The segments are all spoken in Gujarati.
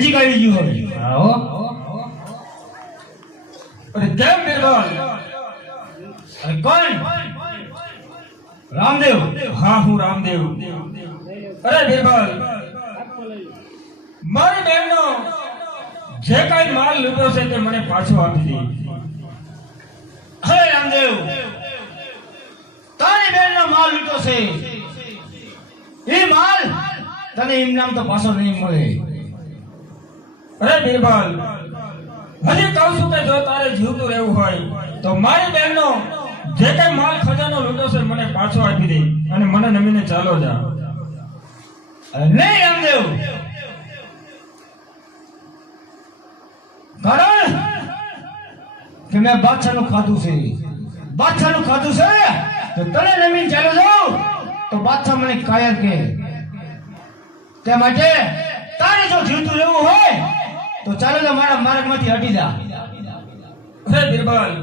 નજીક આવી ગયું હવે આવો અરે કેમ બિરબલ અરે કોણ રામદેવ હા હું રામદેવ અરે બિરબલ મારી બહેનનો જે કાંઈ માલ લૂંટ્યો છે તે મને પાછો આપી દે હે રામદેવ તારી બહેનનો માલ લૂંટ્યો છે એ માલ તને ઇનામ તો પાછો નહીં મળે અરે બિરબલ હજી કહું છું કે જો તારે જીવતું રહેવું હોય તો મારી બહેનનો જે કાંઈ માલ ખજાનો લૂંટ્યો છે મને પાછો આપી દે અને મને નમીને ચાલો જા નહીં રામદેવ કારણ કે મેં બાદશાહનું ખાધું છે બાદશાહનું ખાધું છે તો તને નમીન ચાલો જાઉં તો બાદશાહ મને કાયર કે તે માટે તારે જો જીવતું રહેવું હોય તો ચાલો જા મારા માર્ગમાંથી હટી જા અરે બિરબલ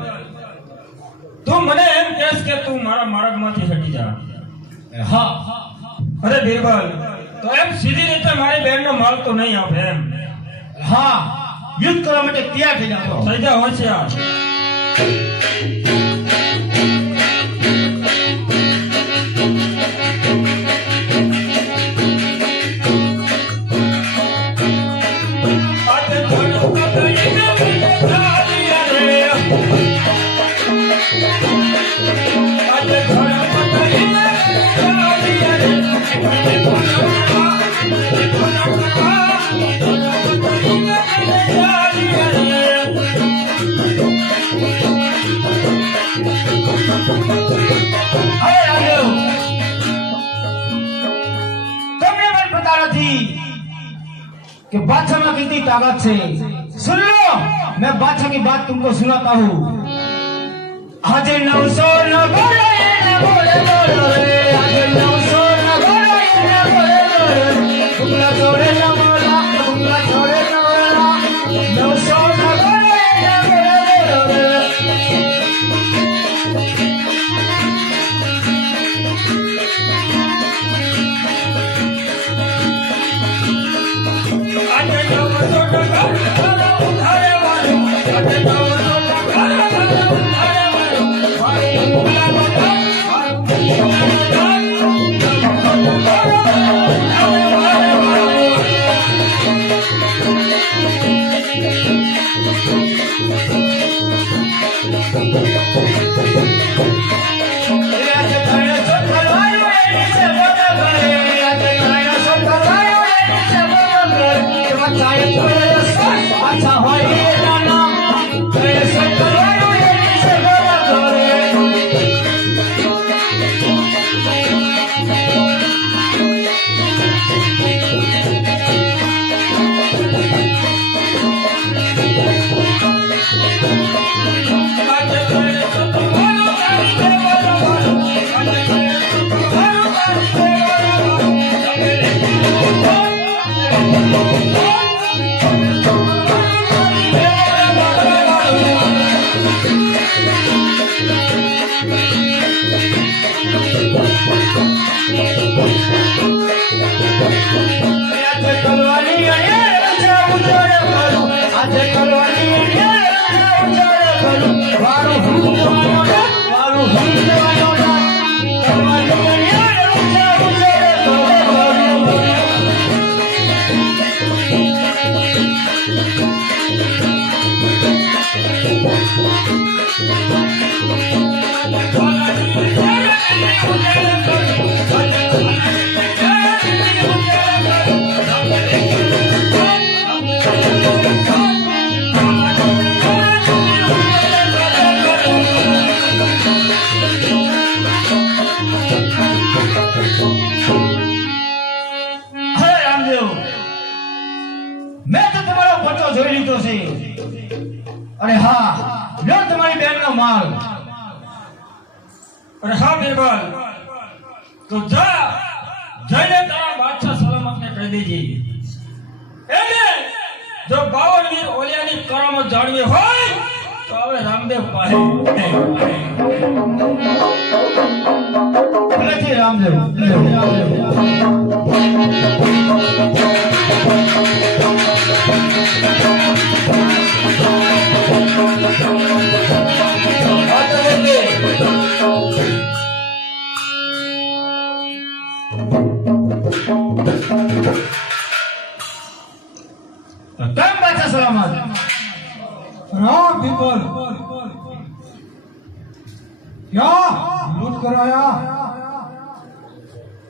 તું મને એમ કહેશ કે તું મારા માર્ગમાંથી હટી જા હા અરે બિરબલ તો એમ સીધી રીતે મારી બહેનનો માલ તો નહીં આપે એમ હા યુદ્ધ કરવા માટે તૈયાર થઈ જાતો થઈ જા હોશિયાર कि बादशाह में कितनी ताकत से सुन लो मैं बादशाह की बात तुमको सुनाता हूँ आज 900 न बोले बोले आज 900 न बोले तुमला छोड़े न बोला तुमला छोड़े न बोला 900 न बोले अरे हाँ लो तुम्हारी बहन का माल अरे हाँ बीरबल तो जा जयने तारा बादशाह सलामत ने कह दीजिए एने जो 52 वीर ओलियानी करामत जाणवी होय तो હવે રામદેવ પાસે ભલેથી રામદેવ सलामत। राम पीपल क्या लूट कर आया?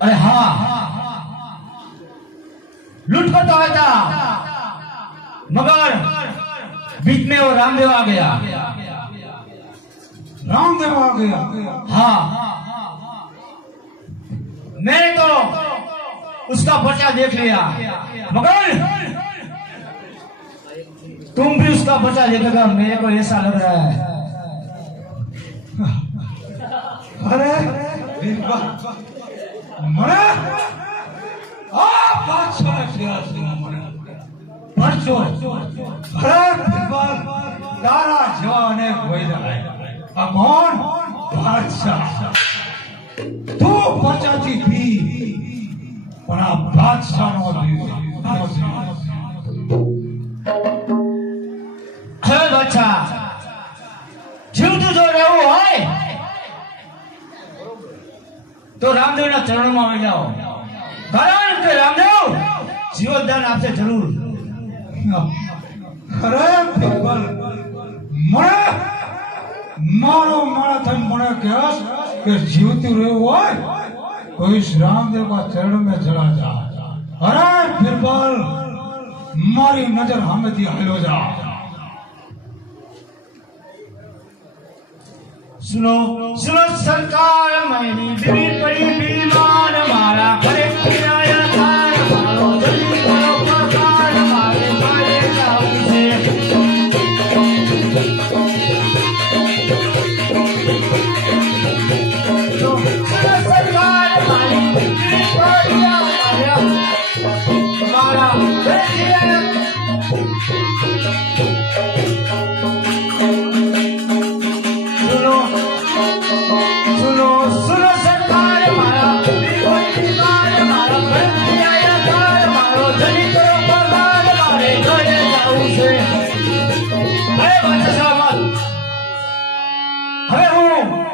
अरे हाँ, लूट कर तो आया था, मगर बीच में वो रामदेव आ गया। रामदेव आ गया? हाँ, मैंने तो उसका बच्चा देख लिया, मगर तुम भी उसका बच्चा देखेगा, मेरे को ऐसा लग रहा है। अरे मरे बादशाह परसों अरे पीपल तारा जवाने कोई कौन बादशाह तू बचाती थी बड़ा बादशाह नो હવે બચ્ચા જીવતું જો રહેવું હોય તો રામદેવના ચરણોમાં આવી જાઓ, કારણ કે રામદેવ જીવનદાન આપશે જરૂર। અરે પીપલ મને મારો મારા થઈને મને કહેશ કે જીવતું રહેવું હોય तो इस रामदेव का चरण में चला जा। अरे पीपल मारी नजर हमें दी हलो जा। सुनो सुनो सरकार, मेरी बीवी पड़ी बीमार, मारा करे किराया थार, मारो जल्दी करो प्रकार, मारे मारे जाऊं से। सुनो सरकार, मेरी बीवी पड़ी मारा करे किराया।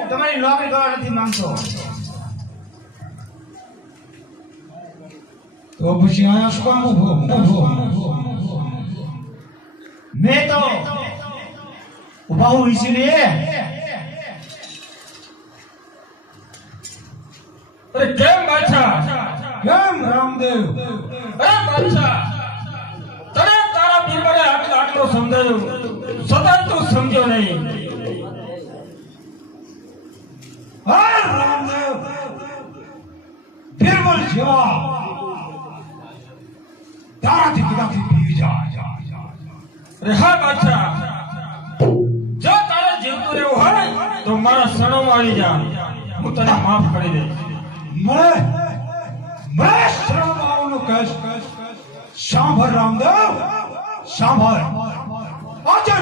તમારી નોકરી કરવા નથી માંગતો, तो પછી આયા શું કામ ઉભો? मैं तो उभा हूं इसीलिए। अरे केम बादशाह, કેમ રામદેવ? अरे बादशाह तने तारा बीरबले आटलो समझायो सदा तो समझ्यो नहीं। અરે રામદેવ બીરબલ જેવા તારાથી કદાથી પી જા। अरे हाँ बादशाह, जो तारे जीवતું રહેવું હોય તો મારા શરણમાં આવી જા, હું તને માફ કરી દઈશ। મને મને શરમાવાનું કહેશ? સાંભળ રામદેવ સાંભળ, આજે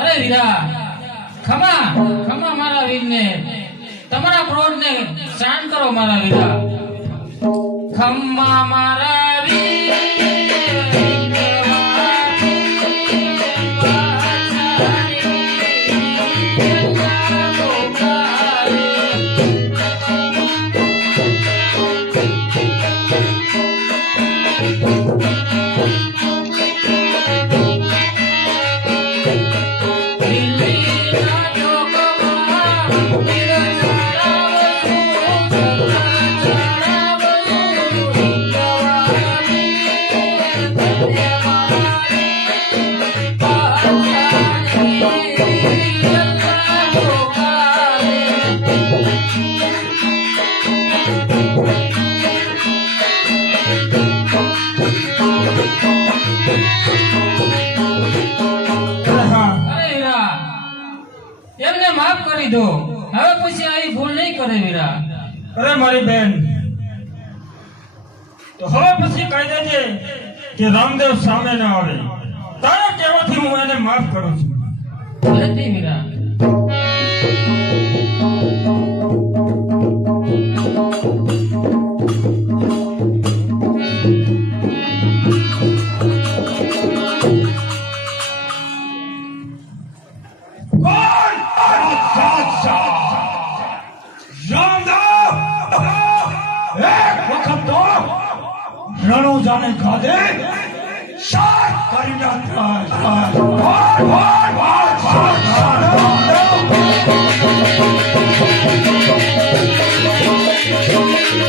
અરે વીરા, ખમા ખમા મારા વીરને, તમારા ક્રોધને શાંત કરો મારા વીરા. ખમા મારા એમને માફ કરી દો. હવે પછી આવી ભૂલ નહીં કરે વીરા. અરે મારી બેન, તો હવે પછી કહી દેજે કે રામદેવ સામે ના આવે. તારા કહેવાથી હું એને માફ કરું છું. ભલે તે વીરા. રણુજાને ખાધે શાક કરી નાખ્યા.